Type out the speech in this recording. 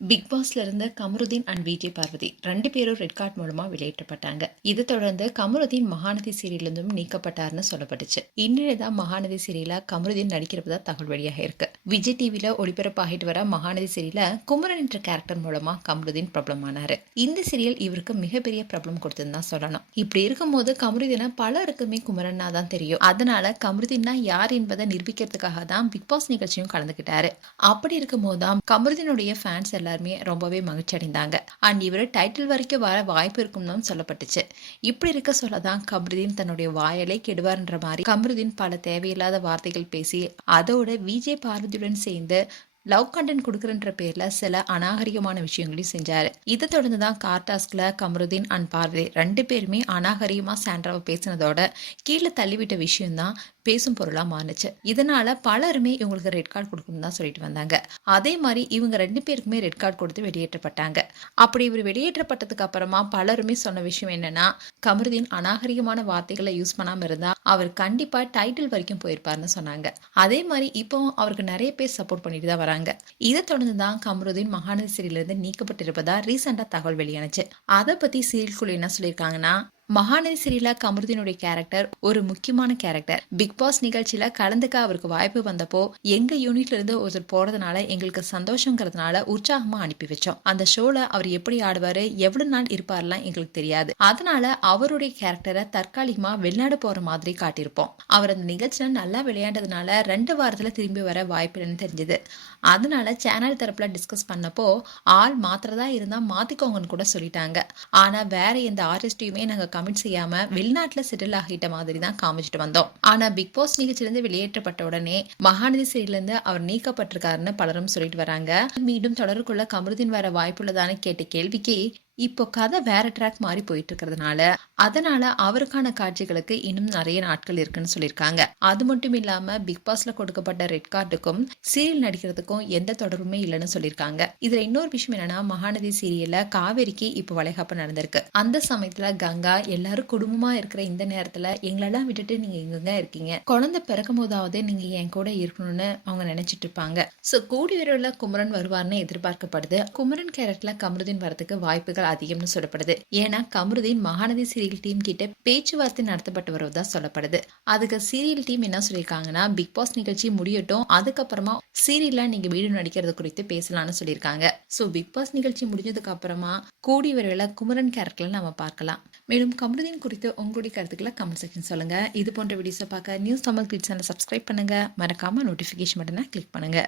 Big பாஸ்ல இருந்த Kamaruddin and Vijay Parvati 2 பேரும் ரெட் கார்டு மூலமா வெளியேற்றப்பட்டாங்க. இதை தொடர்ந்து கமருதீன் மகாநதி சீரியலிருந்தும் நீக்கப்பட்டார்னு சொல்லப்பட்டுச்சு. இந்நிலைதான் மகாநதி சீரியல கமருதீன் நடிக்கிறதா தகவல் வெளியாக இருக்கு. விஜய் டிவில ஒளிபரப்பாகிட்டு வர மகாநதி சீரியல குமரன் என்ற கேரக்டர் மூலமா கமருதீன் பிரபலமானாரு. இந்த சீரியல் இவருக்கு மிகப்பெரிய பிரபலம் கொடுத்துன்னு தான் சொல்லணும். இப்படி இருக்கும்போது கமருதீனை பலருக்குமே குமரன்னா தான் தெரியும். அதனால கமருதீன்னா யார் என்பதை நிரூபிக்கிறதுக்காக தான் பிக் பாஸ் நிகழ்ச்சியும் கலந்துக்கிட்டாரு. அப்படி இருக்கும்போது தான் கமருதீனுடைய ஃபேன்ஸ் எல்லாருமே ரொம்பவே மகிழ்ச்சி அடைந்தாங்க. அண்ட் இவர் டைட்டில் வரைக்கும் வர வாய்ப்பு இருக்கும்னு சொல்லப்பட்டுச்சு. இப்படி இருக்க சொல்லதான் கமருதீன் தன்னுடைய வாயலை கெடுவார்ன்ற மாதிரி கமருதீன் பல தேவையில்லாத வார்த்தைகள் பேசி அதோட விஜய் பார்வதியுடன் சேர்ந்து லவ் கண்டென்ட் கொடுக்குறன்ற பேர்ல சில அநாகரிகமான விஷயங்களையும் செஞ்சாரு. இதை தொடர்ந்து தான் கார்டாஸ்க்ல கமருதீன் அண்ட் பார்வதி 2 பேருமே அநாகரிகமா சாண்ட்ராவை பேசினதோட கீழே தள்ளிவிட்ட விஷயம் தான் பேசும் பொருளா மாறுச்சு. இதனால பலருமே இவங்களுக்கு ரெட் கார்டு கொடுக்கணும் தான் சொல்லிட்டு வந்தாங்க. அதே மாதிரி இவங்க 2 பேருக்குமே ரெட் கார்டு கொடுத்து வெளியேற்றப்பட்டாங்க. அப்படி இவர் வெளியேற்றப்பட்டதுக்கு அப்புறமா பலருமே சொன்ன விஷயம் என்னன்னா, கமருதீன் அநாகரிகமான வார்த்தைகளை யூஸ் பண்ணாம இருந்தா அவர் கண்டிப்பா டைட்டில் வரைக்கும் போயிருப்பாருன்னு சொன்னாங்க. அதே மாதிரி இப்போ அவருக்கு நிறைய பேர் சப்போர்ட் பண்ணிட்டு தான் வராங்க. இதை தொடர்ந்து தான் கமருதீன் மகாநதி சீரியலிருந்து நீக்கப்பட்டிருப்பதா ரீசெண்டா தகவல் வெளியானுச்சு. அதை பத்தி சீரியல் குழு என்ன சொல்லியிருக்காங்கன்னா, மகாநதி சீரியல கமருதீனுடைய கேரக்டர் ஒரு முக்கியமான கேரக்டர். பிக் பாஸ் நிகழ்ச்சியில கலந்துக்க அவருக்கு வாய்ப்பு வந்தப்போ எங்க யூனிட்ல இருந்து ஒருத்தர் போறதுனால எங்களுக்கு சந்தோஷங்கிறதுனால உற்சாகமா அனுப்பி வச்சோம். அந்த ஷோல அவர் எப்படி ஆடுவாரு, எவ்வளவு நாள் இருப்பாருலாம் எங்களுக்கு தெரியாது. அதனால அவருடைய கேரக்டரை தற்காலிகமா வெளிநாடு போற மாதிரி காட்டியிருப்போம். அவர் அந்த நிகழ்ச்சியில நல்லா விளையாண்டதுனால 2 வாரத்துல திரும்பி வர வாய்ப்பு இல்லைன்னு தெரிஞ்சது. அதனால சேனல் தரப்புல டிஸ்கஸ் பண்ணப்போ ஆள் மாத்திரதா இருந்தா மாத்திக்கோங்கன்னு கூட சொல்லிட்டாங்க. ஆனா வேற எந்த ஆர்டிஸ்டையுமே நாங்க கமிட் செய்யாம வெளிநாட்டுல செட்டில் ஆகிட்ட மாதிரி தான் காமிச்சிட்டு வந்தோம். ஆனா பிக் பாஸ் நிகழ்ச்சியிலிருந்து வெளியேற்றப்பட்ட உடனே மகாநதி சீரியல்ல இருந்து அவர் நீக்கப்பட்டிருக்காருன்னு பலரும் சொல்லிட்டு வராங்க. மீண்டும் தொடருக்குள்ள கமருதீன் வர வாய்ப்புள்ளதான்னு கேட்ட கேள்விக்கு இப்போ கதை வேற ட்ராக் மாறி போயிட்டு இருக்கிறதுனால அதனால அவருக்கான காட்சிகளுக்கு இன்னும் நிறைய நாட்கள் இருக்குன்னு சொல்லியிருக்காங்க. அது மட்டும் இல்லாம பிக் பாஸ்ல கொடுக்கப்பட்ட ரெட் கார்டுக்கும் சீரியல் நடிக்கிறதுக்கும் எந்த தொடர்புமே இல்லைன்னு சொல்லியிருக்காங்க. இதுல இன்னொரு விஷயம் என்னன்னா, மகாநதி சீரியல்ல காவேரிக்கு இப்போ வளைகாப்பு நடந்திருக்கு. அந்த சமயத்துல கங்கா எல்லாரும் குடும்பமா இருக்கிற இந்த நேரத்துல எங்களெல்லாம் விட்டுட்டு நீங்க எங்க இருக்கீங்க, குழந்தை பிறக்கும் போதாவது நீங்க என் கூட இருக்கணும்னு அவங்க நினைச்சிட்டு இருப்பாங்க. சோ கூடி விரைவில் குமரன் வருவார்னு எதிர்பார்க்கப்படுது. குமரன் கேரக்டர்ல கமருதீன் வரதுக்கு வாய்ப்புகள் அதிகம்னு சொல்லப்படுது. ஏன்னா கமருதீன் மகாநதி சீரியல் டீம் கிட்ட பேச்சுவார்த்தை நடத்தப்பட்டு வருவதா சொல்லப்படுது. அதுக்கு சீரியல் டீம் என்ன சொல்லியிருக்காங்கன்னா, பிக் பாஸ் நிகழ்ச்சி முடியட்டும், அதுக்கப்புறமா சீரியல்ல நீங்க வீடு நடிக்கிறது குறித்து பேசலாம்னு சொல்லியிருக்காங்க. சோ பிக் பாஸ் நிகழ்ச்சி முடிஞ்சதுக்கு அப்புறமா கூடி விரைவில் குமரன் கேரக்டர்ல நம்ம பார்க்கலாம். மேலும் கமருதீன் குறித்து உங்களுடைய கருத்துக்களை கமெண்ட் செக்ஷன் சொல்லுங்க. இது போன்ற வீடியோஸை பார்க்க நியூஸ் தமிழ் கிளிட்ஸ் சேனலை சப்ஸ்கிரைப் பண்ணுங்க. மறக்காம நோட்டிபிகேஷன் பட்டனை கிளிக் பண்ணுங்க.